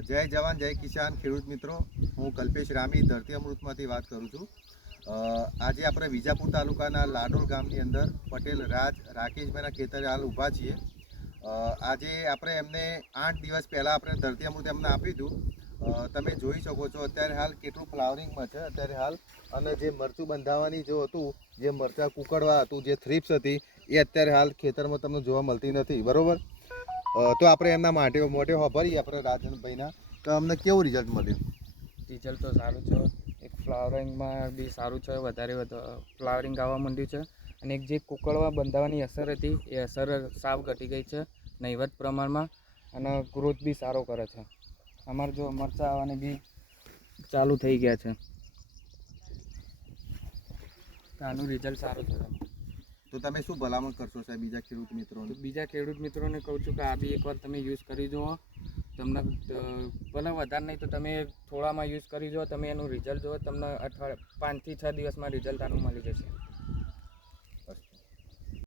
જય જવાન જય કિસાન ખેડૂત મિત્રો, હું કલ્પેશ રામી ધરતી અમૃતમાંથી વાત કરું છું। આજે આપણે વિજાપુર તાલુકાના લાડોલ ગામની અંદર પટેલ રાકેશભાઈના ખેતરે હાલ ઊભા છીએ। આજે આપણે એમને 8 દિવસ પહેલાં આપણે ધરતી અમૃત એમને આપ્યું હતું। તમે જોઈ શકો છો અત્યારે હાલ કેટલું ફ્લાવરિંગમાં છે અત્યારે હાલ। અને જે મરચું બંધાવવાની જો હતું, જે મરચાં કુકડવા હતું, જે થ્રીપ્સ હતી, એ અત્યારે હાલ ખેતરમાં તમને જોવા મળતી નથી, બરાબર। તો આપણે એમના મોટે હોભરીએ આપણે રાજનભાઈના, તો અમને કેવું રિઝલ્ટ મળ્યું? રિઝલ્ટ તો સારું છે। એક ફ્લાવરિંગમાં બી સારું છે, વધારે ફ્લાવરિંગ આવવા માંડ્યું છે। અને એક જે કુકડવા બંધાવાની અસર હતી એ અસર સાવ ઘટી ગઈ છે નહીવત પ્રમાણમાં, અને ગ્રોથ બી સારો કરે છે। અમારે જો મરચાં આવવાની બી ચાલુ થઈ ગયા છે, તો આનું રિઝલ્ટ સારું છે। તો તમે શું ભલામણ કરશો સાહેબ બીજા ખેડૂત મિત્રોને? તો બીજા ખેડૂત મિત્રોને કહું છું કે આ બી એકવાર તમે યુઝ કરી જુઓ। તમને ભલે વધારે નહીં તો તમે થોડામાં યુઝ કરી જુઓ, તમે એનું રિઝલ્ટ જુઓ, તમને 5 થી 6 દિવસમાં રિઝલ્ટ આનું મળી જશે।